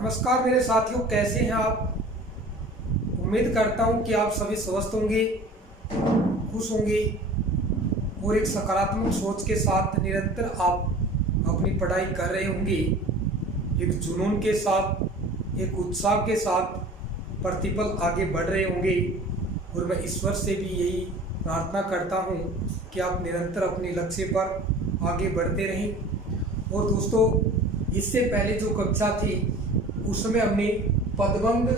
नमस्कार मेरे साथियों, कैसे हैं आप। उम्मीद करता हूं कि आप सभी स्वस्थ होंगे, खुश होंगे और एक सकारात्मक सोच के साथ निरंतर आप अपनी पढ़ाई कर रहे होंगे। एक जुनून के साथ, एक उत्साह के साथ प्रतिपल आगे बढ़ रहे होंगे। और मैं ईश्वर से भी यही प्रार्थना करता हूं कि आप निरंतर अपने लक्ष्य पर आगे बढ़ते रहें। और दोस्तों, इससे पहले जो कक्षा थी उसमें हमने पदबंध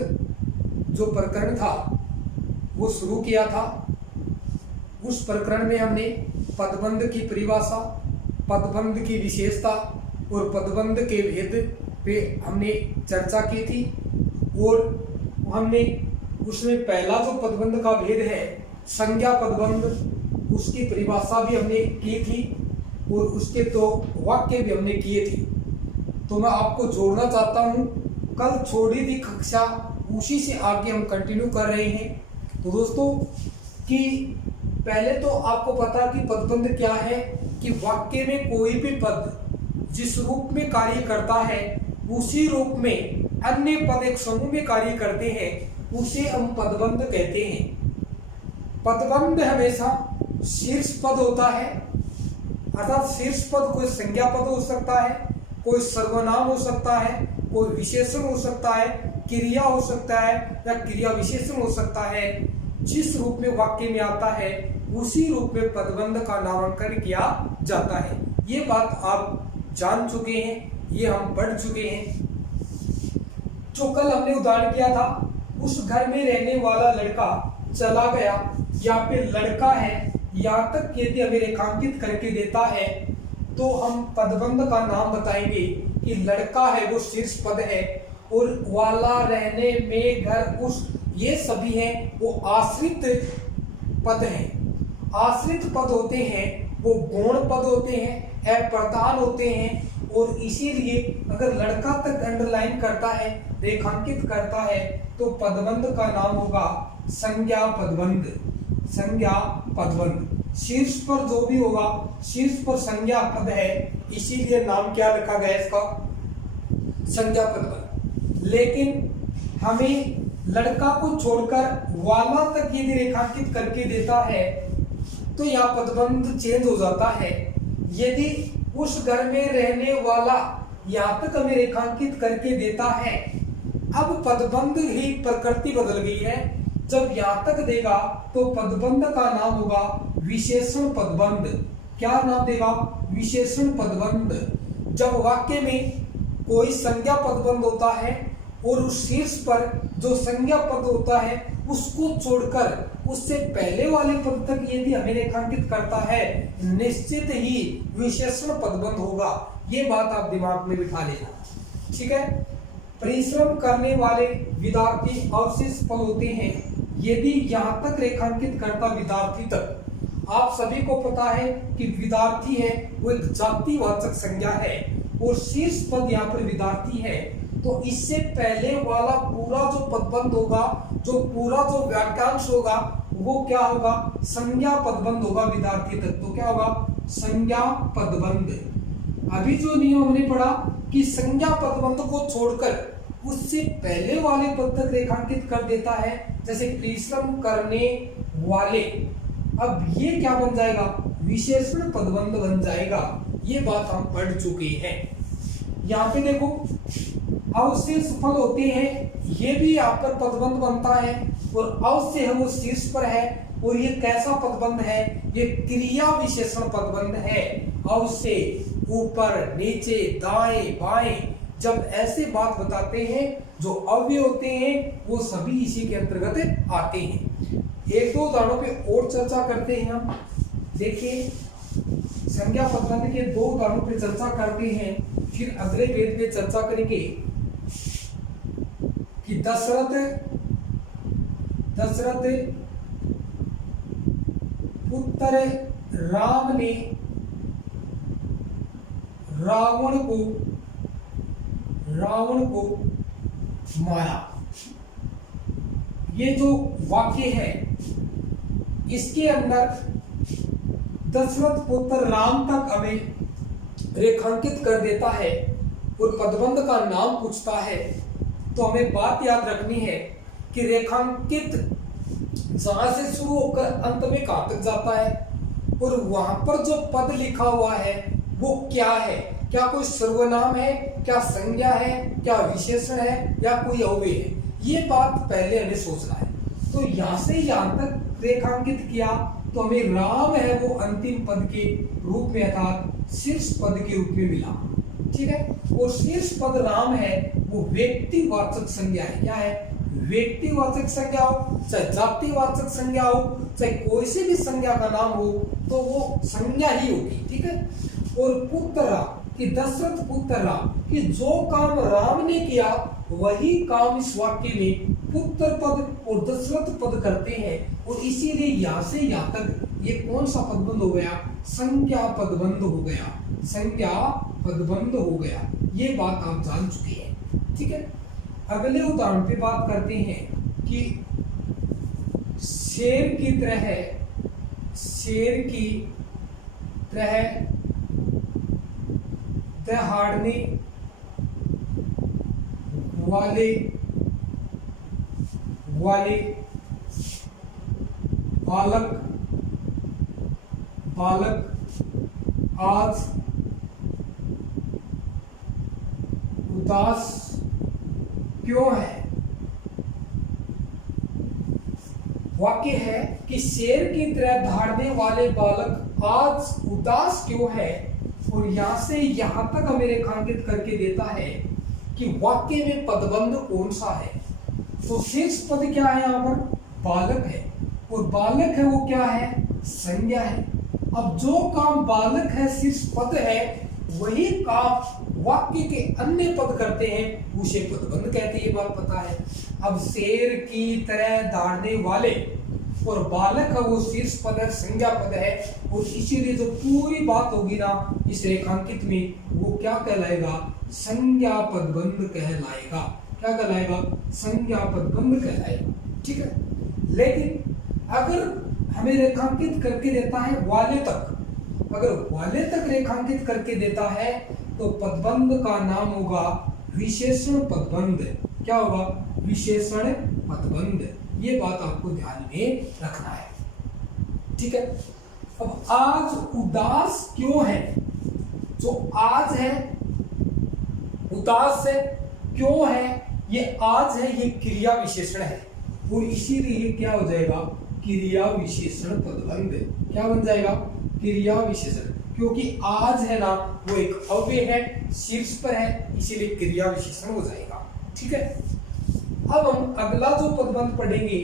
जो प्रकरण था वो शुरू किया था। उस प्रकरण में हमने पदबंध की परिभाषा, पदबंध की विशेषता और पदबंध के भेद पे हमने चर्चा की थी। और हमने उसमें पहला जो पदबंध का भेद है संज्ञा पदबंध, उसकी परिभाषा भी हमने की थी और उसके तो वाक्य भी हमने किए थे। तो मैं आपको जोड़ना चाहता हूं, कल छोड़ी थी कक्षा उसी से आगे हम कंटिन्यू कर रहे हैं। तो दोस्तों कि पहले तो आपको पता कि पदबंध क्या है, कि वाक्य में कोई भी पद जिस रूप में कार्य करता है उसी रूप में अन्य पद एक समूह में कार्य करते हैं, उसे हम पदबंध कहते हैं। पदबंध हमेशा शीर्ष पद होता है, अर्थात शीर्ष पद कोई संज्ञा पद हो सकता है, कोई सर्वनाम हो सकता है, कोई विशेषण हो सकता है, क्रिया हो सकता है या क्रिया विशेषण हो सकता है। जिस रूप में वाक्य में आता है उसी रूप में पदबंध का नामांकन किया जाता है। ये बात आप जान चुके हैं, ये हम पढ़ चुके हैं। जो कल हमने उदाहरण किया था, उस घर में रहने वाला लड़का चला गया, या फिर लड़का है, यहाँ तक यदि हमें रेखांकित करके देता है तो हम पदबंध का नाम बताएंगे कि लड़का है वो शीर्ष पद है, और वाला, रहने में, घर, उस, ये सभी हैं वो आश्रित पद हैं। आश्रित पद होते हैं वो गौण पद होते हैं, अप्रधान होते हैं। और इसीलिए अगर लड़का तक अंडरलाइन करता है, रेखांकित करता है, तो पदबंध का नाम होगा संज्ञा पदबंध। संज्ञा पदबंध शीर्ष पर जो भी होगा, शीर्ष पर संज्ञा पद है, इसीलिए नाम क्या रखा गया इसका, संज्ञा पदबंध। लेकिन हमें लड़का को छोड़कर वाला तक यदि रेखांकित करके देता है तो यह पदबंध चेंज हो जाता है। यदि उस घर में रहने वाला यहाँ तक हमें रेखांकित करके देता है, अब पदबंध ही प्रकृति बदल गई है। जब यहाँ तक देगा तो पदबंध का नाम होगा विशेषण पदबंध। क्या नाम देगा, विशेषण पदबंध। जब वाक्य में कोई संज्ञा पदबंध होता है और उस शीर्ष पर जो संज्ञा पद होता है उसको छोड़कर उससे पहले वाले पद तक यदि हमें रेखांकित करता है, निश्चित ही विशेषण पदबंध होगा। ये बात आप दिमाग में बिठा लेना, ठीक है। परिश्रम करने वाले विद्यार्थी अवशिष्ट पद होते हैं। यदि यहाँ तक रेखांकित करता विद्यार्थी तक, आप सभी को पता है कि विद्यार्थी है वो एक जातिवाचक संज्ञा है और शीर्ष पद यहाँ पर विद्यार्थी है, तो इससे पहले वाला पूरा जो पदबंध होगा, जो पूरा जो वाक्यांश होगा, वो क्या होगा, संज्ञा पदबंध होगा विद्यार्थी तक। तो क्या होगा, संज्ञा पदबंध। अभी जो नियम हमने पढ़ा कि संज्ञा पदबंध को छोड़कर उससे पहले वाले पद तक रेखांकित कर देता है, जैसे परिश्रम करने वाले, अब ये क्या बन जाएगा, विशेषण पदबंध बन जाएगा। ये बात हम पढ़ चुके हैं। यहाँ पे देखो अवशेष पद होते हैं, ये भी यहाँ पर पदबंध बनता है, और अवश्य है वो शीर्ष पर है। और ये कैसा पदबंध है, ये क्रिया विशेषण पदबंध है। अवश्य ऊपर, नीचे, दाएं, बाएं, जब ऐसे बात बताते हैं जो अव्यय होते हैं वो सभी इसी के अंतर्गत आते हैं। एक दो उदाहरणों पे और चर्चा करते हैं हम। देखिए, संज्ञा पदबंध के दो उदाहरणों पे चर्चा करते हैं, फिर अगले वेद पे चर्चा करेंगे कि दशरथ पुत्र राम ने रावण को मारा। ये जो वाक्य है इसके अंदर दशरथ पुत्र राम तक हमें रेखांकित कर देता है और पदबंध का नाम पूछता है तो हमें बात याद रखनी है कि रेखांकित जहां से शुरू होकर अंत में कहां तक जाता है और वहां पर जो पद लिखा हुआ है वो क्या है, क्या कोई सर्वनाम है, क्या संज्ञा है, क्या विशेषण है या कोई अव्यय है, ये बात पहले हमें सोचना है। तो यहां से यहां तक रेखांकित किया तो हमें राम है वो अंतिम पद के रूप में अर्थात शीर्ष पद के रूप में मिला। ठीक है, और शीर्ष पद राम है वो व्यक्तिवाचक संज्ञा है। क्या है? व्यक्तिवाचक संज्ञा हो, चाहे जातिवाचक संज्ञा हो, चाहे कोई सी भी संज्ञा का नाम हो तो वो संज्ञा ही होगी। ठीक है, और पुत्र राम कि दशरथ पुत्र राम कि जो काम राम ने किया वही काम इस वाक्य में पुत्र पद और दशरथ पद करते हैं, और इसीलिए यहां से यहां तक ये कौन सा पदबंध हो गया? संज्ञा पदबंध हो गया, संज्ञा पदबंध हो गया। ये बात आप जान चुके हैं। ठीक है, अगले उदाहरण पे बात करते हैं कि शेर की तरह दहाड़ने वाले बालक आज उदास क्यों है? वाक्य है कि शेर की तरह दहाड़ने वाले बालक आज उदास क्यों है, और यहां से यहां तक हमें रेखांकित करके देता है कि वाक्य में पदबंध कौन सा है। तो शीर्ष पद क्या है? यहाँ पर बालक है, और बालक है वो क्या है? संज्ञा है। अब जो काम बालक है शीर्ष पद है वही काम वाक्य के अन्य पद करते हैं उसे पदबंध कहते हैं, ये बात पता है। अब शेर की तरह दहाड़ने वाले और बालक है वो शीर्ष पद है, संज्ञा पद है, और इसीलिए जो पूरी बात होगी ना इस रेखांकित में वो क्या कहलाएगा? संज्ञा पदबंध कहलाएगा। क्या कहलाएगा? संज्ञा पदबंध कहलाएगा। ठीक है, लेकिन अगर हमें रेखांकित करके देता है वाले तक, अगर वाले तक रेखांकित करके देता है तो पदबंध का नाम होगा विशेषण पदबंध। क्या होगा? विशेषण पदबंध। ये बात आपको ध्यान में रखना है। ठीक है, अब आज उदास क्यों है? जो आज है उदास है क्यों है, ये आज है, ये क्रिया विशेषण है, और इसीलिए क्या हो जाएगा? क्रिया विशेषण पदबंध। क्या बन जाएगा? क्रिया विशेषण, क्योंकि आज है ना वो एक अव्यय है, शीर्ष पर है, इसीलिए क्रिया विशेषण हो जाएगा। ठीक है, अब हम अगला जो पदबंध पढ़ेंगे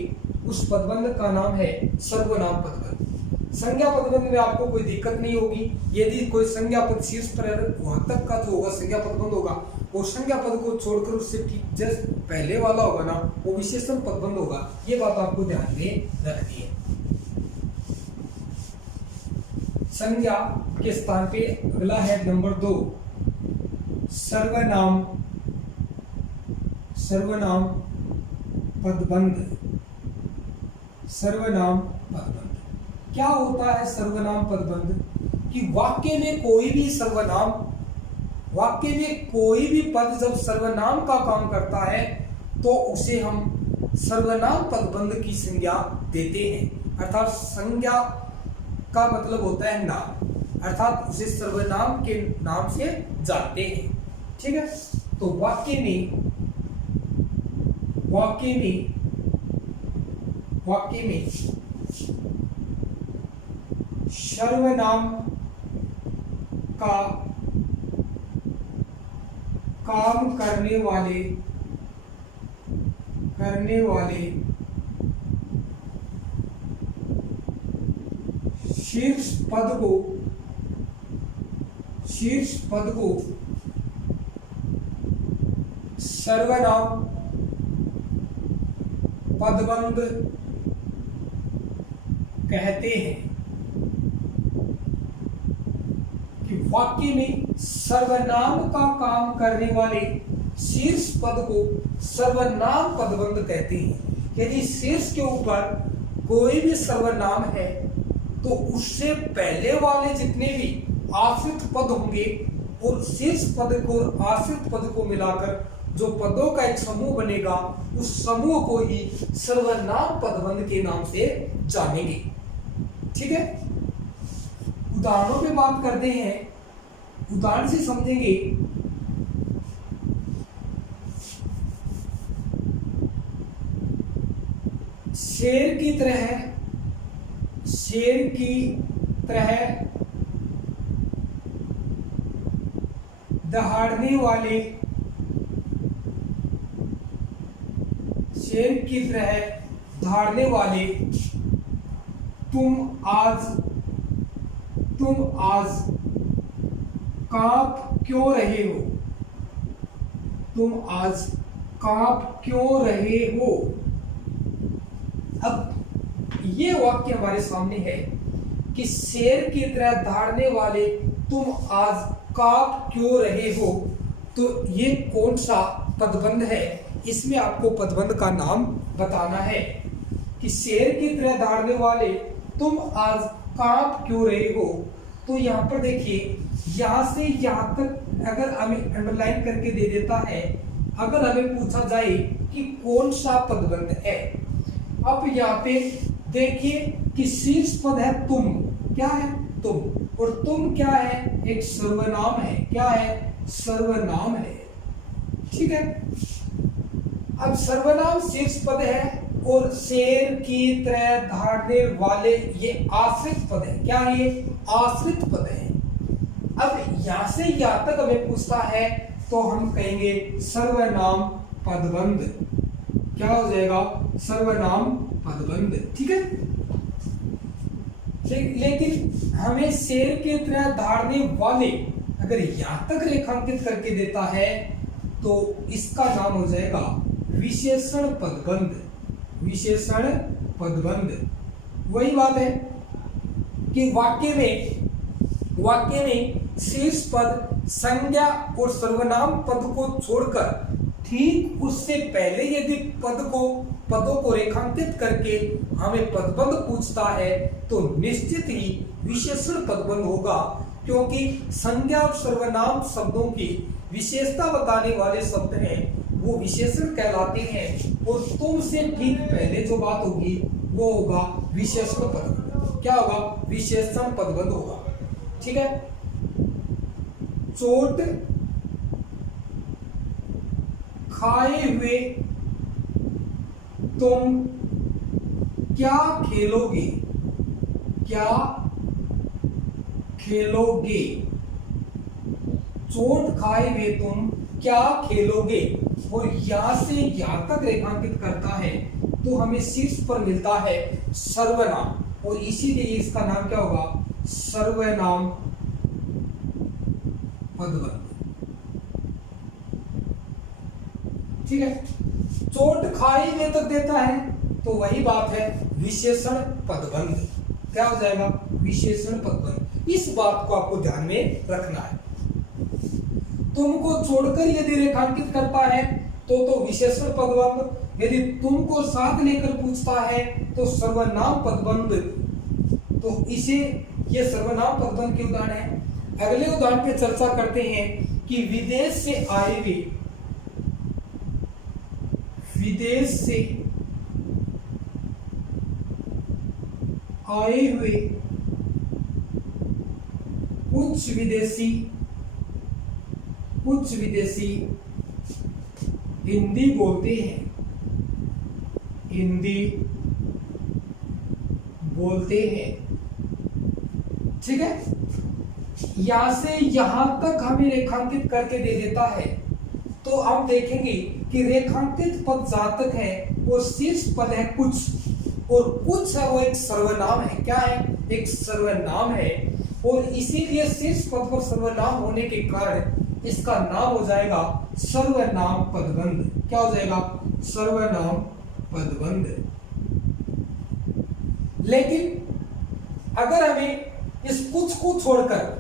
उस पदबंध का नाम है सर्वनाम पदबंध। संज्ञा पदबंध में आपको कोई दिक्कत नहीं होगी। यदि कोई संज्ञा पद शीर्ष पर है वहां तक का जो होगा संज्ञा पदबंध होगा, और संज्ञा पद को छोड़कर उससे ठीक जस्ट पहले वाला होगा ना वो विशेषण पदबंध होगा। ये बात आपको ध्यान में रखनी है। संज्ञा के स्थान पे अगला है नंबर 2 सर्वनाम पदबंध। सर्वनाम पदबंध क्या होता है? सर्वनाम पदबंध कि वाक्य में कोई भी पद जब सर्वनाम का काम करता है तो उसे हम सर्वनाम पदबंध की संज्ञा देते हैं। अर्थात संज्ञा का मतलब होता है नाम, अर्थात उसे सर्वनाम के नाम से जानते हैं। ठीक है, तो वाक्य में सर्वनाम का काम करने वाले शीर्ष पद को सर्वनाम पदबंध कहते हैं। कि वाक्य में सर्वनाम का काम करने वाले शीर्ष पद को सर्वनाम पदबंध कहते हैं। यदि शीर्ष के ऊपर कोई भी सर्वनाम है तो उससे पहले वाले जितने भी आश्रित पद होंगे और शीर्ष पद को आश्रित पद को मिलाकर जो पदों का एक समूह बनेगा उस समूह को ही सर्वनाम पदबंध के नाम से जानेंगे। ठीक है, उदाहरणों पे बात करते हैं, उदाहरण से समझेंगे। शेर की तरह दहाड़ने वाले, शेर की तरह दहाड़ने वाले तुम आज कांप क्यों रहे हो? तुम आज कांप क्यों रहे हो? अब ये वाक्य हमारे सामने है कि शेर की तरह दहाड़ने वाले तुम आज कांप क्यों रहे हो। तो ये कौन सा पदबंध है, इसमें आपको पदबंध का नाम बताना है कि शेर की तरह दहाड़ने वाले तुम आज कांप क्यों रहे हो। तो यहाँ पर देखिए, यहाँ से यहाँ तक अगर हमें अंडरलाइन करके दे देता है, अगर हमें पूछा जाए कि कौन सा पदबंध है। अब यहाँ पे देखिए कि शीर्ष पद है तुम, क्या है तुम, और तुम क्या है, एक सर्वनाम है, क्या है, सर्वनाम है। ठीक है, अब सर्वनाम शीर्ष पद है और शेर की तरह दहाड़ने वाले ये आश्रित पद है, क्या है, ये आश्रित पद है। अब यहां से यहां तक हमें पूछता है तो हम कहेंगे सर्वनाम पदबंध, क्या हो जाएगा, सर्वनाम पदबंध। ठीक है, लेकिन हमें शेर की तरह दहाड़ने वाले अगर यहां तक रेखांकित करके देता है तो इसका नाम हो जाएगा विशेषण पदबंध, विशेषण पदबंध। वही बात है कि वाक्य में शीर्ष पद संज्ञा और सर्वनाम पद को छोड़कर ठीक उससे पहले यदि पदों को रेखांकित करके हमें पदबंध पूछता है तो निश्चित ही विशेषण पदबंध होगा, क्योंकि संज्ञा और सर्वनाम शब्दों की विशेषता बताने वाले शब्द हैं, वो विशेषण कहलाते हैं। और तुम से ठीक पहले जो बात होगी वो होगा विशेषण पदबंध, क्या होगा, विशेषण पदबंध होगा। ठीक है, चोट खाए हुए तुम क्या खेलोगे, क्या खेलोगे, चोट खाए हुए तुम क्या खेलोगे। और यहां से यहां तक रेखांकित करता है तो हमें शीर्ष पर मिलता है सर्वनाम, और इसीलिए इसका नाम क्या होगा, सर्वनाम पदबंध। ठीक है, चोट खाई में तक देता है तो वही बात है विशेषण पदबंध, क्या हो जाएगा, विशेषण पदबंध। इस बात को आपको ध्यान में रखना है। तुमको छोड़कर यदि रेखांकित करता है तो विशेषण पदबंध, यदि तुमको साथ लेकर पूछता है तो सर्वनाम पदबंध। तो इसे ये सर्वनाम पदबंध के उदाहरण है। अगले उदाहरण पे चर्चा करते हैं कि विदेश से आए हुए, विदेश से आए हुए कुछ विदेशी हिंदी बोलते हैं, हिंदी बोलते हैं। ठीक है, यहां से यहां तक हमें रेखांकित करके दे देता है तो हम देखेंगे कि रेखांकित पद जहां तक है वो शीर्ष पद है कुछ, और कुछ है वो एक सर्वनाम है, क्या है, एक सर्वनाम है। और इसीलिए शीर्ष पद पर सर्वनाम होने के कारण इसका नाम हो जाएगा सर्वनाम पदबंध, क्या हो जाएगा, सर्वनाम पदबंध। लेकिन अगर हमें इस कुछ को छोड़कर,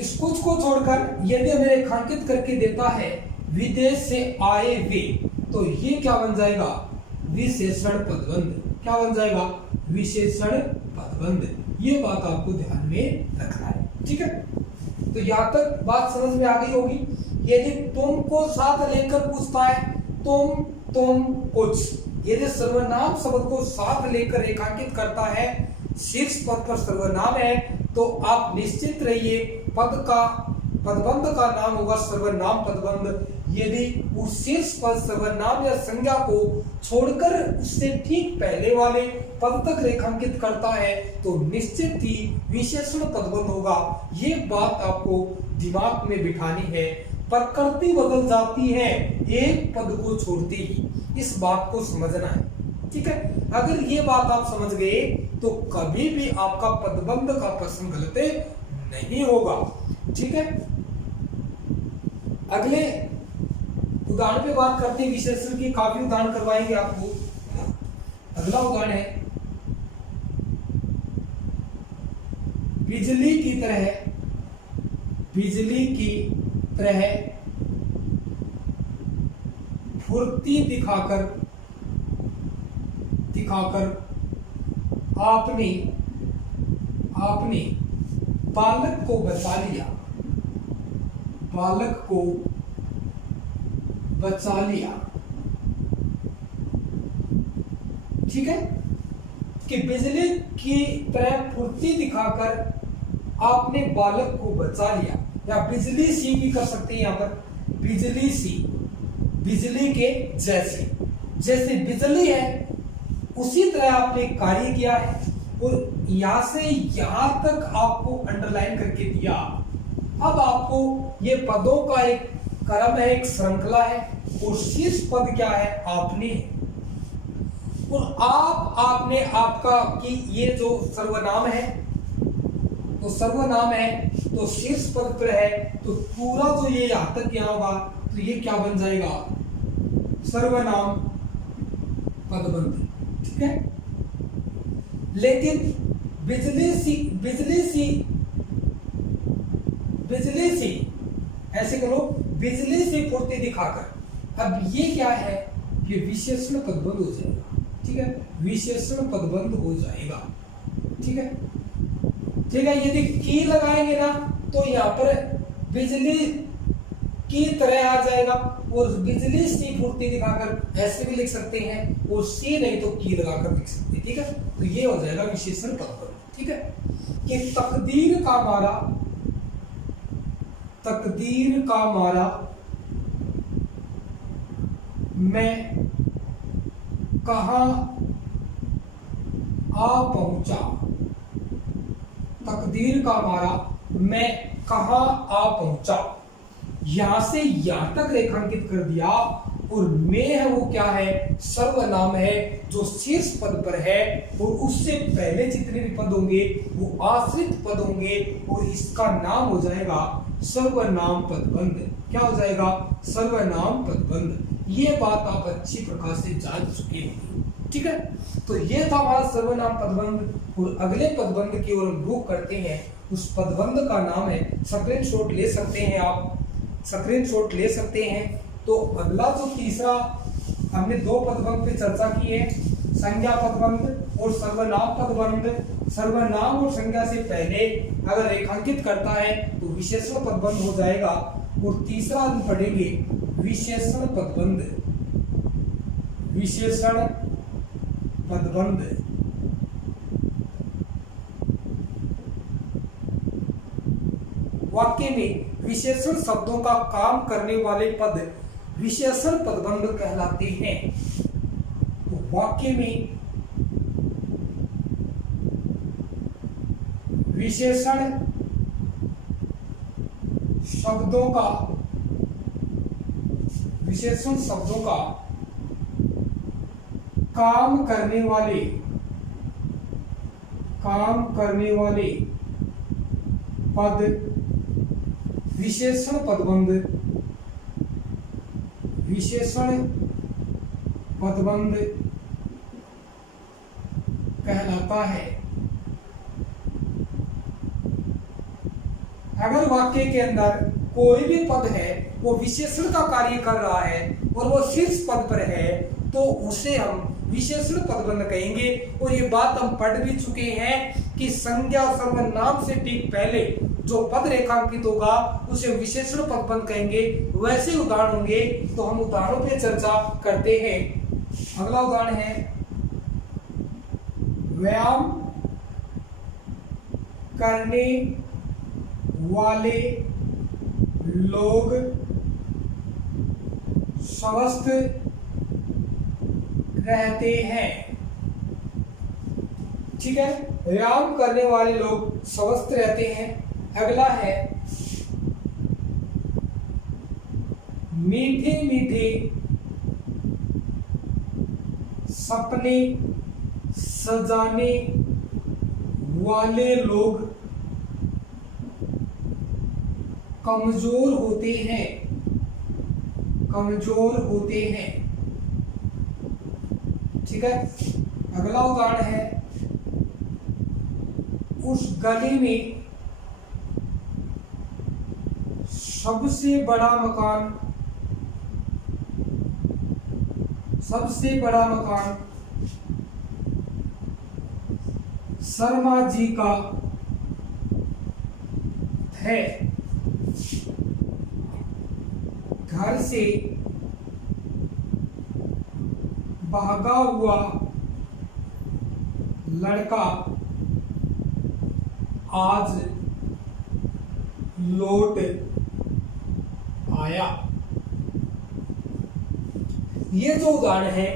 इस कुछ को छोड़कर यदि हमें रेखांकित करके देता है विदेश से आए वे, तो ये क्या बन जाएगा, विशेषण पदबंध, क्या बन जाएगा, विशेषण पदबंध। ये बात आपको ध्यान में रखना है। ठीक है। तो यहाँ तक बात समझ में आ गई होगी। यदि तुम को साथ लेकर पूछता है, तुम कुछ, यदि सर्वनाम शब्द को साथ लेकर रेखांकित करता है, शीर्ष पद पर सर्वनाम है, तो आप निश्चित रहिए पदबंध का नाम होगा सर्वनाम पदबंध। यदि उस शीर्ष पद सर्वनाम या संज्ञा को छोड़कर उससे ठीक पहले वाले पद तक रेखांकित करता है, तो निश्चित ही विशेषण पदबंध होगा। ये बात आपको दिमाग में बिठानी है। प्रकृति बदल जाती है एक पद को छोड़ते ही, इस बात को समझना है। ठीक है, अगर ये बात आप समझ गए तो कभी भी आपका पदबंध का प्रश्न गलत नहीं होगा। ठीक है, अगले उदाहरण पे बात करते हैं विशेषण की। काफी उदाहरण करवाएंगे आपको। अगला उदाहरण है, बिजली की तरह फुर्ती दिखाकर आपने बालक को बचा लिया। ठीक है, कि बिजली की तरह फुर्ती दिखाकर आपने बालक को बचा लिया, या बिजली सी भी कर सकते हैं। यहाँ पर बिजली सी, बिजली के जैसे बिजली है उसी तरह आपने कार्य किया है, और यहां से यहां तक आपको अंडरलाइन करके दिया। अब आपको ये पदों का एक क्रम है, एक श्रृंखला है, और शीर्ष पद क्या है, आपने। और आपने आपका कि ये जो सर्वनाम है, तो सर्वनाम है तो शीर्ष पद पर है, तो पूरा जो ये यहां तक यहाँ होगा, तो ये क्या बन जाएगा, सर्वनाम पदबंध। ठीक है, लेकिन बिजली सी ऐसे करो, बिजली से फुर्ती दिखाकर। अब ये क्या है, ये विशेषण पदबंध हो जाएगा। ठीक है, विशेषण पदबंध हो जाएगा। ठीक है, ठीक है, यदि की लगाएंगे ना तो यहाँ पर बिजली की तरह आ जाएगा, और बिजली सी फुर्ती दिखाकर ऐसे भी लिख सकते हैं, और सी नहीं तो की लगाकर लिख सकते हैं। ठीक है, तो ये हो जाएगा विशेषण पदबंध। ठीक है, कि तकदीर का मारा मैं कहां आ पहुंचा, तकदीर का मारा मैं कहां आ पहुंचा, यहां से यहां तक रेखांकित कर दिया, और मैं है वो क्या है, सर्वनाम है जो शीर्ष पद पर है, और उससे पहले जितने भी पद होंगे वो आश्रित पद होंगे, और इसका नाम हो जाएगा सर्वनाम पदबंध। क्या हो जाएगा, सर्वनाम पदबंध। ये बात आप अच्छी प्रकार से जान चुके होंगे। ठीक है, तो ये था हमारा सर्वनाम पदबंध, और अगले पदबंध की ओर हम रुख करते हैं। उस पदबंध का नाम है, स्क्रीनशॉट ले सकते हैं आप, स्क्रीनशॉट ले सकते हैं। तो अगला जो तीसरा, हमने दो पदबंध पे चर्चा की है, संज्ञा पदबंध और सर्वनाम पदबंध। सर्वनाम और संज्ञा से पहले अगर रेखांकित करता है तो विशेषण पदबंध हो जाएगा, और तीसरा हम पढ़ेंगे विशेषण पदबंध। विशेषण पदबंध वाक्य में विशेषण शब्दों का काम करने वाले पद विशेषण पदबंध कहलाते हैं। तो वाक्य में विशेषण शब्दों का काम करने वाले पद विशेषण पदबंध कहलाता है। अगर वाक्य के अंदर कोई भी पद है वो विशेषण का कार्य कर रहा है और वो शीर्ष पद पर है, तो उसे हम विशेषण पदबंध कहेंगे। और ये बात हम पढ़ भी चुके हैं कि संज्ञा सर्वनाम से ठीक पहले जो पद रेखांकित होगा उसे विशेषण पदबंध कहेंगे। वैसे उदाहरण होंगे तो हम उदाहरणों पे चर्चा करते हैं। अगला उदाहरण है व्यायाम करने वाले लोग स्वस्थ रहते हैं। ठीक है, व्यायाम करने वाले लोग स्वस्थ रहते हैं। अगला है मीठे मीठे सपने सजाने वाले लोग कमजोर होते हैं। कमजोर होते हैं। ठीक है, अगला उदाहरण है उस गली में सबसे बड़ा मकान शर्मा जी का है। घर से भागा हुआ लड़का आज लौट आया। ये जो उदाहरण है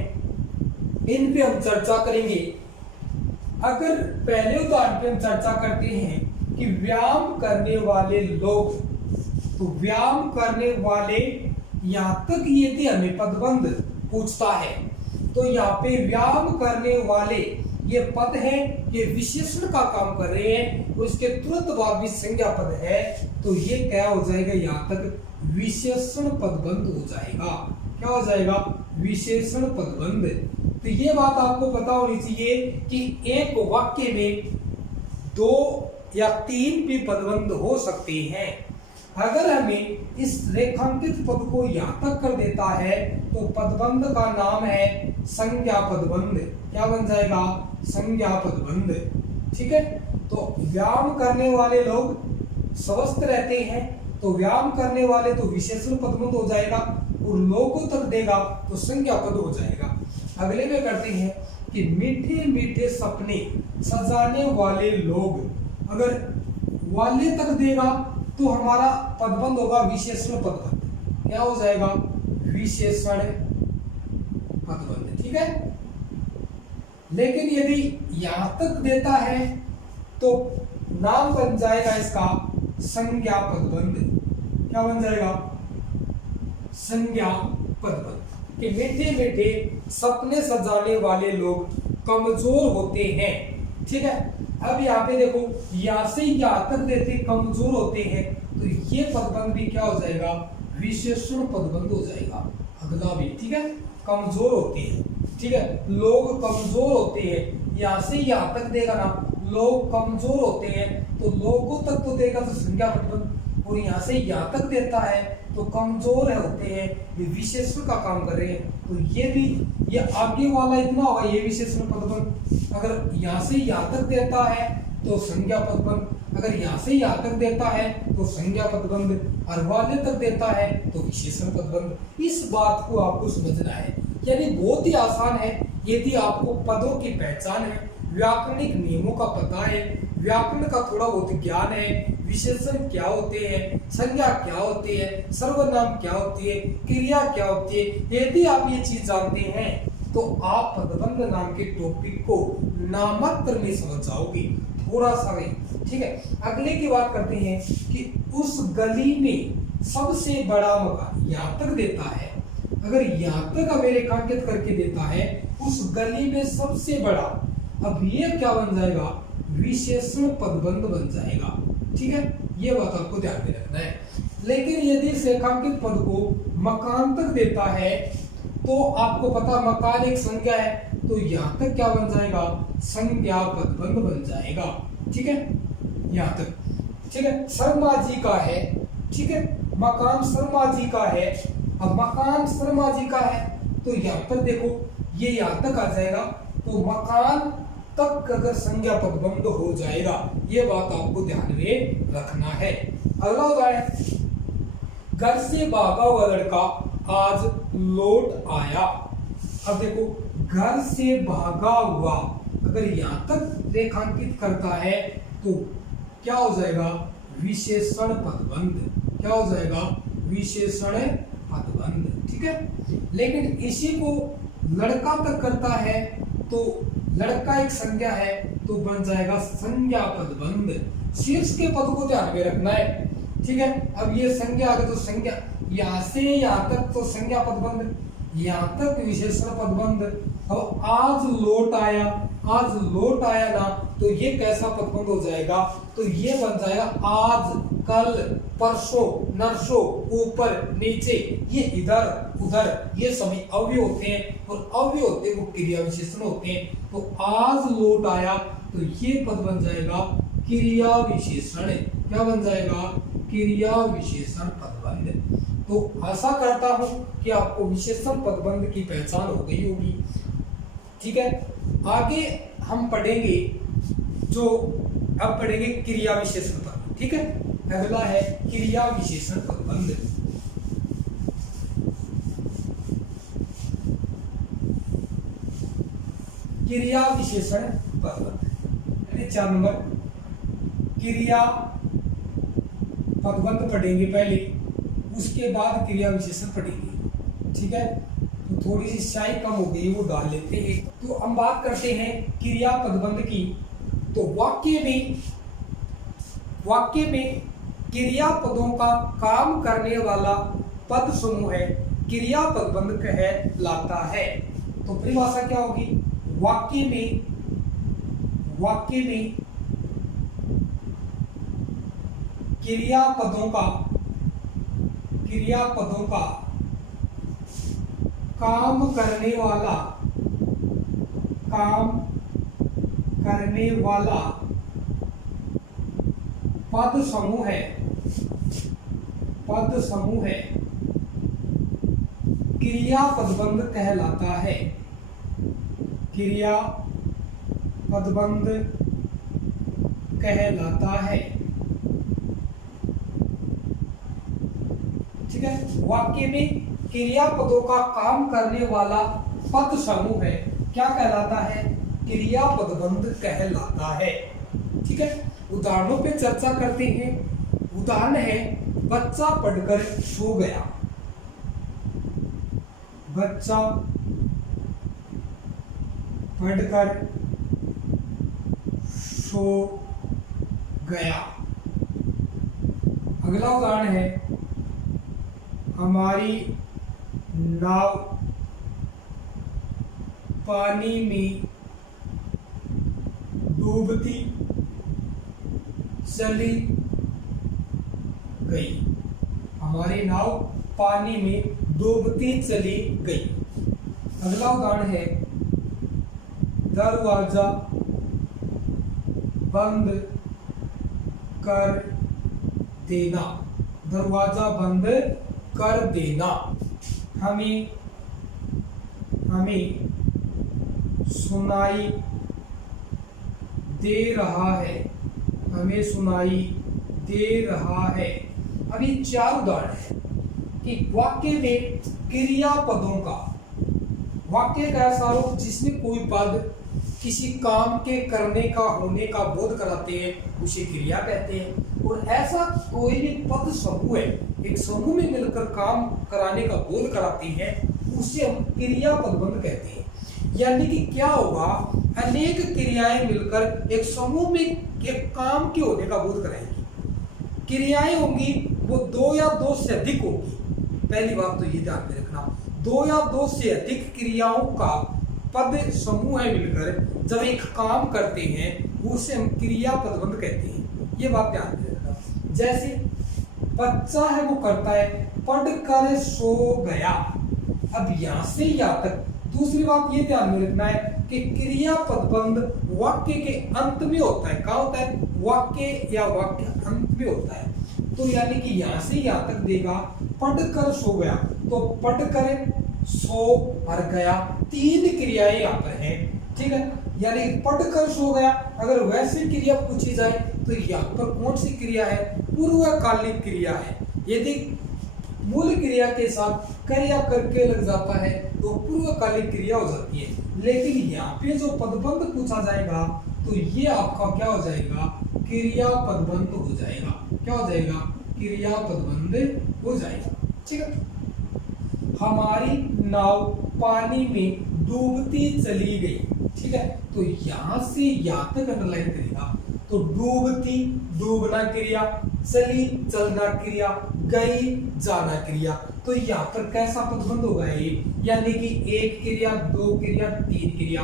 इन पे हम चर्चा करेंगे। अगर पहले उदाहरण पे हम चर्चा करते हैं कि व्यायाम करने वाले लोग, तो व्यायाम करने वाले यहां तक यदि हमें पदबंध पूछता है तो यहाँ पे व्यायाम करने वाले ये पद है, ये विशेषण का काम कर रहे हैं और इसके तुरंत बाद भी संज्ञा पद है, तो ये क्या हो जाएगा, यहाँ तक विशेषण पदबंध हो जाएगा। क्या हो जाएगा, विशेषण पदबंध। तो ये बात आपको पता होनी चाहिए कि एक वाक्य में 2 या 3 भी पदबंध हो सकते हैं। अगर हमें इस रेखांकित पद को यहां तक कर देता है तो पदबंध का नाम है संज्ञा पदबंध। क्या बन जाएगा, संज्ञा पदबंध। ठीक है, तो व्यायाम करने वाले लोग स्वस्थ रहते हैं, तो व्यायाम करने वाले तो विशेषण पदबंध हो जाएगा और लोगों तक देगा तो संज्ञा पद हो जाएगा। अगले में करते हैं कि मीठे मीठे सपने सजाने वाले लोग, अगर वाले तक देगा तो हमारा पदबंध होगा विशेषण पदबंध। क्या हो जाएगा, विशेषण पदबंध। ठीक है, लेकिन यदि यहां तक देता है तो नाम बन जाएगा इसका संज्ञा पदबंध। क्या बन जाएगा, संज्ञा पदबंध। कि मीठे मीठे सपने सजाने वाले लोग कमजोर होते हैं। ठीक है, अब यहाँ पे देखो यहां से यहां तक देते कमजोर होते हैं, तो ये पदबंध भी क्या हो जाएगा, विशेषण पदबंध हो जाएगा। अगला भी ठीक है, कमजोर होते हैं। ठीक है, लोग कमजोर होते हैं, यहां से यहां तक देगा ना, लोग कमजोर होते हैं तो लोगों तक तो देगा तो संज्ञा पदबंध, और यहां से यहां तक देता है तो कमजोर होते हैं, ये विशेषण का काम कर रहे हैं, तो ये भी, ये आगे वाला इतना होगा ये विशेषण पदबंध। अगर यहाँ से यहाँ तक देता है तो संज्ञा पदबंध, अगर यहाँ से यहाँ तक देता है तो संज्ञा पदबंध, और वाले तक देता है तो विशेषण पदबंध। इस बात को आपको समझना है, यानी बहुत ही आसान है यदि आपको पदों की पहचान है, व्याकरणिक नियमों का पता है, व्याकरण का थोड़ा बहुत ज्ञान है, विशेषण क्या होते हैं, संज्ञा क्या होती है, सर्वनाम क्या होती है, क्रिया क्या होती है, यदि आप ये चीज जानते हैं तो आप पदबंध नाम के टॉपिक को नामात्र में समझ जाओगे, थोड़ा सा नहीं। ठीक है, अगले की बात करते हैं कि उस गली में सबसे बड़ा मकान, यहाँ तक देता है, अगर यहाँ तक हमें रेखांकित करके देता है उस गली में सबसे बड़ा, अब ये क्या बन जाएगा, विशेषण पदबंध बन जाएगा। ठीक है, ये बात आपको ध्यान में रखना है। लेकिन यदि इस रेखांकित पद को मकान तक देता है तो आपको पता मकान एक संज्ञा है, तो यहां तक क्या बन जाएगा, संज्ञा पदबंध बन जाएगा। ठीक है, यहां तक। ठीक है, शर्मा जी का है। ठीक है, मकान शर्मा जी का है। अब मकान शर्मा जी का है तो यहां पर देखो ये यहां तक आ जाएगा, तो मकान तक अगर संज्ञा पदबंध हो जाएगा, ये बात आपको ध्यान में रखना है। अगला उदाहरण, घर से भागा हुआ लड़का आज लौट आया। अब देखो, घर से भागा हुआ अगर यहां तक रेखांकित करता है तो क्या हो जाएगा, विशेषण पदबंध। क्या हो जाएगा, विशेषण पदबंध। ठीक है, लेकिन इसी को लड़का तक करता है तो लड़का एक संज्ञा है तो बन जाएगा संज्ञा पदबंध। शीर्ष के पद को ध्यान में रखना है। ठीक है, अब ये संज्ञा आ गई तो संज्ञा, यहां से यहां तक तो संज्ञा पदबंध, यहां तक विशेषण पदबंध। अब आज लौट आया, आज लौट आया ना, तो ये कैसा पदबंध हो जाएगा, तो ये बन जाएगा आज, कल, परसों, नरसों, ऊपर, नीचे, ये इधर उधर, ये सभी अवयव होते हैं और अवयव होते हैं वो क्रिया विशेषण होते हैं। तो आज लौट आया तो ये पद बन जाएगा क्रिया विशेषण। क्या बन जाएगा, क्रिया विशेषण पदबंध। तो आशा करता हूं कि आपको विशेषण पदबंध की पहचान हो गई होगी। ठीक है, आगे हम पढ़ेंगे अब पढ़ेंगे क्रिया विशेषण पदबंध। ठीक है, अगला है क्रिया विशेषण पदबंध। क्रिया विशेषण पदबंध 4 नंबर, क्रिया पदबंध पढ़ेंगे पहले, उसके बाद क्रिया विशेषण पढ़ेंगे। ठीक है, तो थोड़ी सी स्याही कम हो गई, वो डाल लेते हैं। तो हम बात करते हैं क्रिया पदबंध की। तो वाक्य में क्रिया पदों का काम करने वाला पद समूह है क्रिया पदबंध कहलाता है। तो परिभाषा क्या होगी, वाक्य में क्रिया पदों का काम करने वाला पद समूह है क्रिया पदबंध कहलाता है। क्रिया पदबंध कहलाता है। ठीक है, वाक्य में क्रिया पदों का काम करने वाला पद समूह है, क्या कहलाता है, क्रिया पदबंध कहलाता है। ठीक है, उदाहरणों पे चर्चा करते हैं। उदाहरण है, बच्चा पढ़कर सो गया। बच्चा पढ़कर सो गया। अगला उदाहरण है, हमारी नाव पानी में डूबती चली गई। हमारी नाव पानी में डूबती चली गई। अगला उदाहरण है, दरवाजा बंद कर देना। दरवाजा बंद कर देना। हमें सुनाई दे रहा है। हमें सुनाई दे रहा है। अभी 4 उदाहरण है कि वाक्य में क्रिया पदों का, वाक्य का ऐसा रूप जिसमें कोई पद किसी काम के करने का होने का बोध कराते हैं उसे क्रिया कहते हैं। और ऐसा कोई भी पद समूह है, एक समूह में मिलकर काम कराने का बोध कराते हैं, उसे हम क्रिया पदबंध कहते हैं। यानी कि क्या होगा, अनेक क्रियाएं मिलकर एक समूह में एक काम के होने का बोध कराएंगी। क्रियाएं होंगी वो 2 या 2 से अधिक होगी। पहली बात तो ये ध्यान में रखना, 2 या 2 से अधिक क्रियाओं का पद समूह है मिलकर जब एक काम करते हैं उसे हम क्रिया पदबंध कहते हैं। ये बात ध्यान में रखना। जैसे बच्चा है वो करता है पढ़कर सो गया। अब यहां से यहां तक दूसरी बात ये ध्यान में रखना है कि क्रिया पदबंध वाक्य के अंत में होता है। कहाँ होता है, वाक्य या वाक्य अंत में होता है। तो यानी कि यहां से यहां तक देगा पढ़कर सो गया, तो पढ़कर सो और गया, 3 क्रियाएं यहाँ पर हैं। ठीक है, यानी पढ़कर सो गया। अगर वैसी क्रिया पूछी जाए तो यहाँ पर कौन सी क्रिया है, पूर्वकालिक क्रिया है। यदि मूल क्रिया के साथ क्रिया करके लग जाता है तो पूर्वकालिक क्रिया हो जाती है। लेकिन यहाँ पे जो पदबंध पूछा जाएगा तो ये आपका क्या हो जाएगा, क्रिया पदबंध हो जाएगा। क्या हो जाएगा, क्रिया पदबंध हो जाएगा। ठीक है। हमारी नाव पानी में डूबती चली गई। ठीक है, तो यहां से यहाँ तक अंडरलाइन करेगा। तो डूबती डूबना क्रिया, चली चलना क्रिया, गई जाना क्रिया। तो यहाँ पर कैसा पदबंध होगा ये, यानी कि एक क्रिया, दो क्रिया, तीन क्रिया।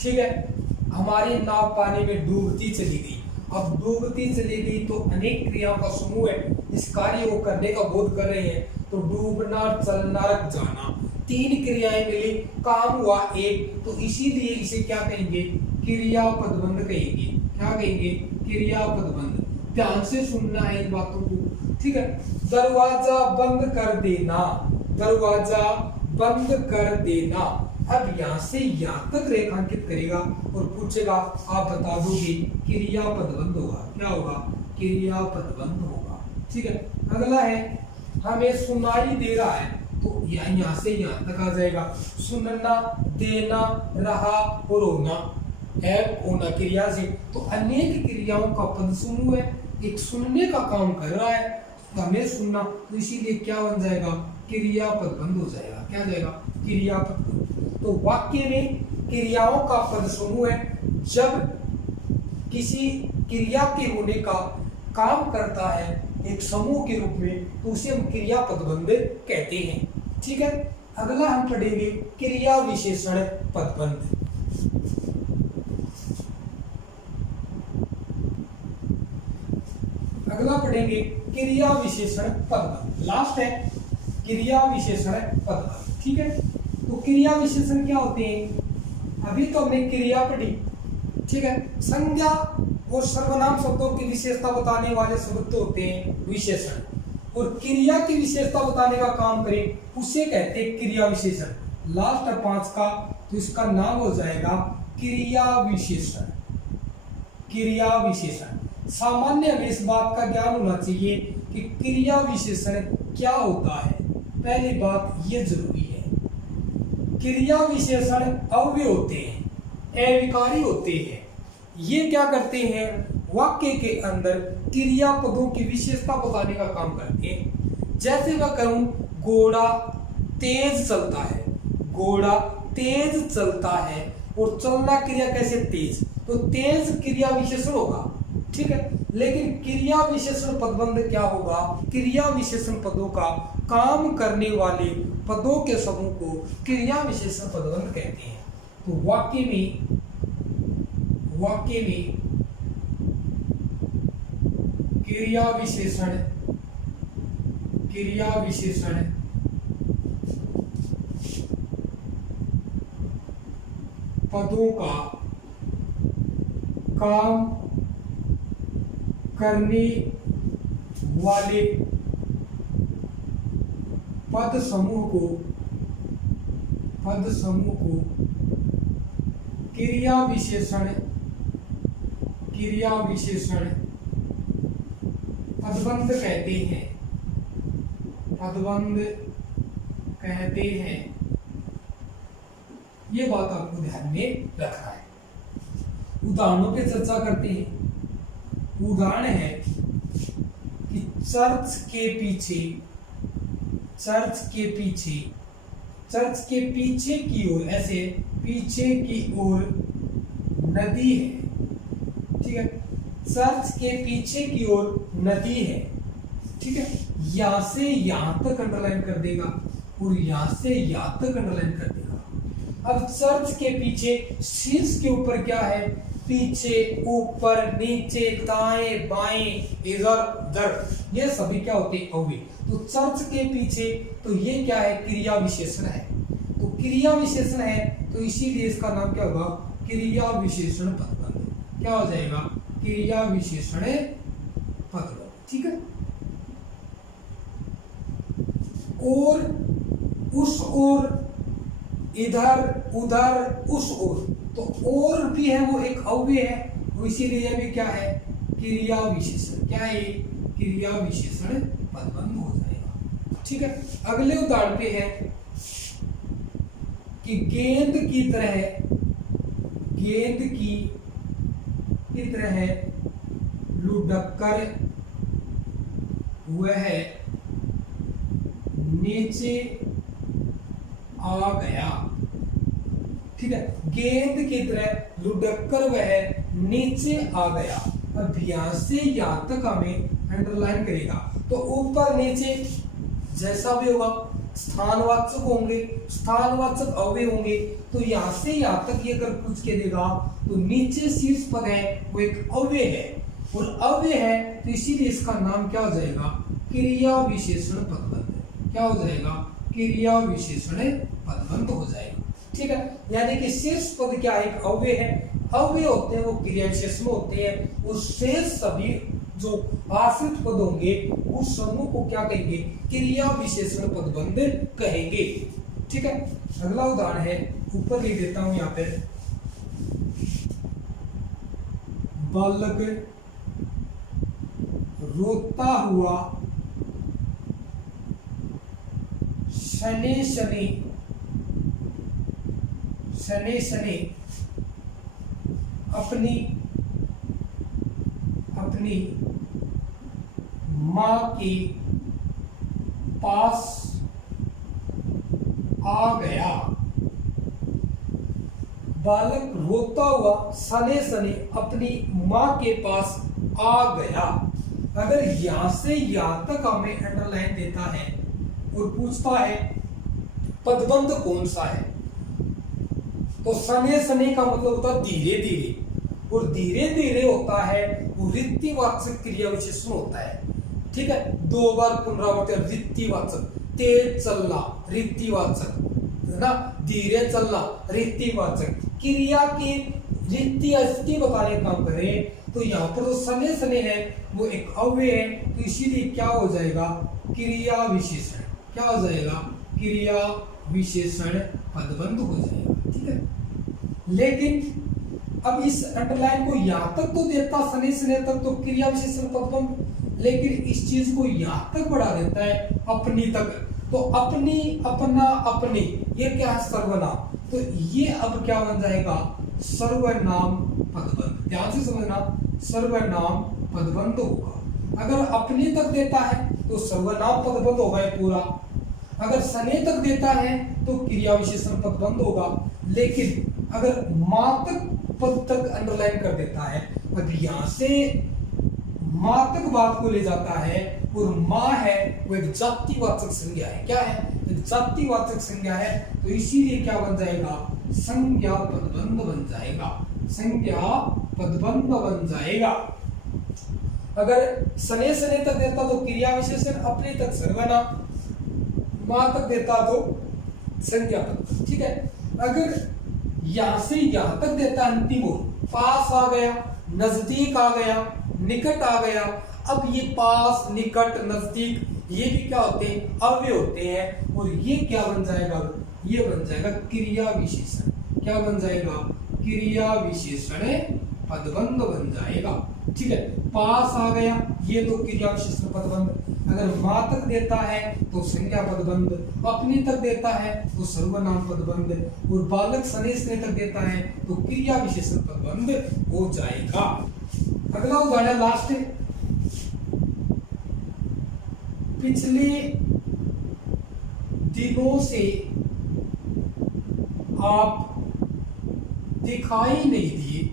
ठीक है, हमारी नाव पानी में डूबती चली गई। अब डूबती चली गई तो अनेक क्रियाओं का समूह है, इस कार्य को करने का बोध कर रहे हैं। तो डूबना, चलना, जाना, तीन क्रियाएं मिली, काम हुआ एक, तो इसीलिए इसे क्या कहेंगे, क्रिया पदबंध कहेंगे। क्या कहेंगे, क्रिया पदबंध। ध्यान से सुनना है इन बातों को। ठीक है, दरवाजा बंद कर देना, दरवाजा बंद कर देना। अब यहां से यहां तक रेखांकित करेगा और पूछेगा, आप बता दोगे, क्रिया पदबंध होगा। क्या होगा, क्रिया पदबंध होगा। ठीक है, अगला है, हमें सुनाई दे रहा है, तो यहाँ से यहाँ तक आ जाएगा। सुनना, देना, रहा और होना है, होना क्रिया से। तो अनेक क्रियाओं का पद समूह है, एक सुनने का काम कर रहा है, तो हमें सुनना, तो इसीलिए क्या बन जाएगा, क्रिया पदबंध हो जाएगा। क्या जाएगा, क्रिया पदबंध। तो वाक्य में क्रियाओं का पद समूह है, जब किसी क्रिया के होने का काम करता है एक समूह के रूप में, तो उसे हम क्रिया पदबंध कहते हैं। ठीक है, अगला हम पढ़ेंगे क्रिया विशेषण पदबंध। अगला पढ़ेंगे क्रिया विशेषण पदबंध। लास्ट है क्रिया विशेषण पदबंध। ठीक है, तो क्रिया विशेषण क्या होते हैं, अभी तो हमने क्रिया पढ़ी। ठीक है, संज्ञा और सर्वनाम शब्दों की विशेषता बताने वाले शब्द तो होते हैं विशेषण, और क्रिया की विशेषता बताने का काम करें उसे कहते हैं क्रिया विशेषण। लास्ट है 5 का, तो इसका नाम हो जाएगा क्रिया विशेषण। क्रिया विशेषण सामान्य हमें इस बात का ज्ञान होना चाहिए कि क्रिया विशेषण क्या होता है। पहली बात ये जरूरी है, क्रिया विशेषण अव्यय होते हैं, अविकारी होते हैं। ये क्या करते हैं, वाक्य के अंदर क्रिया पदों की विशेषता बताने का काम करते हैं। जैसे मैं कहूं, घोड़ा तेज चलता है, घोड़ा तेज चलता है, और चलना क्रिया कैसे, तेज, तो तेज क्रिया विशेषण होगा। ठीक है, लेकिन क्रिया विशेषण पदबंध क्या होगा, क्रिया विशेषण पदों का काम करने वाले पदों के समूह को क्रिया विशेषण पदबंध कहते हैं। तो वाक्य में क्रिया विशेषण पदों का काम करने वाले पद समूह को क्रिया विशेषण पदबंध कहते हैं। पदबंध कहते हैं, ये बात आपको ध्यान में रखना है। उदाहरणों पे चर्चा करते हैं। उदाहरण है कि चर्च के पीछे की ओर, ऐसे पीछे की ओर नदी है। ठीक है, चर्च के पीछे की ओर नदी है। ठीक है, यहां से यहां तक अंडरलाइन कर देगा और यहां से यहां तक अंडरलाइन कर देगा। अब चर्च के पीछे, शीर्ष के ऊपर क्या है, पीछे, ऊपर, नीचे, दाएं बाएं, इधर उधर, ये सभी क्या होते हैं, अव्यय। तो चर्च के पीछे, तो ये क्या है, क्रिया विशेषण है। तो क्रिया विशेषण है, तो इसीलिए इसका नाम क्या होगा, क्रिया विशेषण पदबंध। क्या हो जाएगा, क्रिया विशेषण पदबंध। ठीक है, और, उस ओर, इधर उधर, उस ओर, तो और भी है वो एक अव्यय है, तो इसीलिए यह भी क्या है, क्रिया विशेषण। क्या है, क्रिया विशेषण पदबंध हो जाएगा। ठीक है, अगले उदाहरण पे है कि गेंद की तरह लुढ़कर वह नीचे आ गया। ठीक है, गेंद की तरह लुढ़कर वह नीचे आ गया। अब यहां से यहां तक हमें अंडरलाइन करेगा, तो ऊपर नीचे जैसा भी होगा स्थानवाचक होंगे, स्थानवाचक अव्यय होंगे। तो यहां से यहां तक ये अगर पूछ के देगा तो नीचे शीर्ष पद है वो एक अव्यय है, और अव्यय है तो इसीलिए इसका नाम क्या हो जाएगा, क्रिया विशेषण पदबंध। क्या हो जाएगा, क्रिया विशेषण पदबंध हो जाएगा। ठीक है, यानी कि शीर्ष पद क्या है, एक अव्यय है। अव्यय होते हैं वो क्रिया विशेषण होते हैं, और शेष सभी जो आश्रित पद होंगे उस समूह को क्या कहेंगे, क्रिया विशेषण पदबंध कहेंगे। ठीक है, अगला उदाहरण है, ऊपर लिख देता हूं यहां पे, बालक रोता हुआ शनि शनि अपनी मां के पास आ गया। बालक रोता हुआ शनि अपनी मां के पास आ गया। अगर यहां से यहां तक हमें अंडरलाइन देता है और पूछता है पदबंध कौन सा है, तो शनि का मतलब होता है धीरे धीरे, और धीरे धीरे होता है वो ऋत्तिवाचक क्रिया विशेषण होता है। ठीक है, दो बार पुनरावृत्ति ऋत्तिवाचक, तेज चलना ऋत्तिवाचक है ना, धीरे चलना ऋत्तिवाचक, क्रिया की ऋत्ति अस्थि बताने का काम करें तो यहाँ पर जो शनि है वो एक अव्यय है, तो इसीलिए क्या हो जाएगा, क्रिया विशेषण। क्या हो जाएगा, क्रिया विशेषण पदबंध हो जाएगा। ठीक है, लेकिन अब इस अंडरलाइन को यहां तक तो देता शनि तक तो क्रिया विशेषण पदबंध, लेकिन इस चीज को यहां तक बढ़ा देता है अपनी तक, तो अपनी, अपना, अपनी, ये क्या है, सर्वनाम। तो ये अब क्या बन जाएगा, सर्वनाम पदबंध। ध्यान से समझना, सर्वनाम पदबंध होगा। अगर अपनी तक देता है तो सर्वनाम पदबंध होगा ये पूरा, अगर शनि तक देता है तो क्रिया विशेषण पदबंध होगा। लेकिन अगर मां तक पद तक अंडरलाइन कर देता है, अब यहां से मां तक बात को ले जाता है, और मां है वो एक जातिवाचक संज्ञा है। क्या है, एक जातिवाचक संज्ञा है, तो इसीलिए क्या बन जाएगा, संज्ञा पदबंध बन जाएगा। संज्ञा पदबंध बन जाएगा। अगर शनि तक देता तो क्रिया विशेषण, अपने तक सर्वनाम, मां तक देता तो संज्ञा पद। ठीक है, अगर यहां से यहां तक देता अंतिम ओर, पास आ गया, नजदीक आ गया, निकट आ गया। अब ये पास, निकट, नजदीक ये भी क्या होते हैं, अव्यय होते हैं, और ये क्या बन जाएगा, ये बन जाएगा क्रिया विशेषण। क्या बन जाएगा, क्रिया विशेषण पदबंध बन जाएगा। ठीक है, पास आ गया ये तो क्रिया विशेषण पदबंध, अगर मां तक देता है तो संज्ञा पदबंध, अपनी तक देता है तो सर्वनाम पदबंध, और बालक शनि तक देता है तो क्रिया विशेषण पदबंध हो जाएगा। अगला उदाहरण लास्ट है, पिछले दिनों से आप दिखाई नहीं दिए।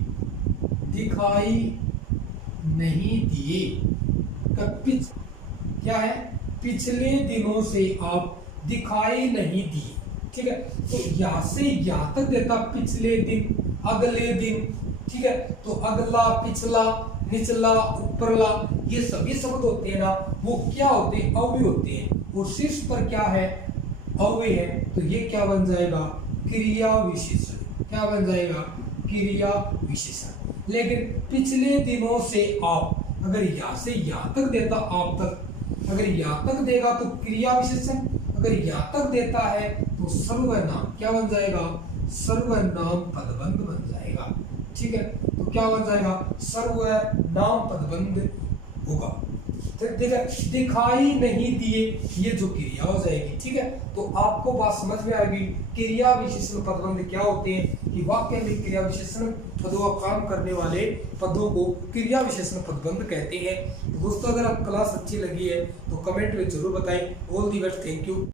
क्या है, पिछले दिनों से आप दिखाई नहीं दिए। ठीक है, तो यहां से यहां तक देता पिछले दिन, अगले दिन। ठीक है, तो अगला, पिछला, निचला, ऊपरला, ये सभी शब्द होते हैं ना, वो क्या होते हैं, अव्यय होते हैं, और शीर्ष पर क्या है, अव्यय है, तो ये क्या बन जाएगा, क्रिया विशेषण। क्या बन जाएगा, क्रिया विशेषण। लेकिन पिछले दिनों से आप, अगर यहां से यहां तक देता आप तक, अगर यहां तक देगा तो क्रिया विशेषण, अगर यहां तक देता है तो सर्वनाम। क्या बन जाएगा, सर्वनाम पदबंध बन जाएगा। ठीक है, तो क्या बन जाएगा, सर्वनाम पदबंध होगा। तो दिखाई नहीं दिए, ये जो क्रिया हो जाएगी। ठीक है, तो आपको बात समझ में आएगी क्रिया विशेषण पदबंध क्या होते हैं, कि वाक्य में क्रिया विशेषण पदों का काम करने वाले पदों को क्रिया विशेषण पदबंध कहते हैं। दोस्तों, अगर आप क्लास अच्छी लगी है तो कमेंट में जरूर बताएं। All the best, thank you.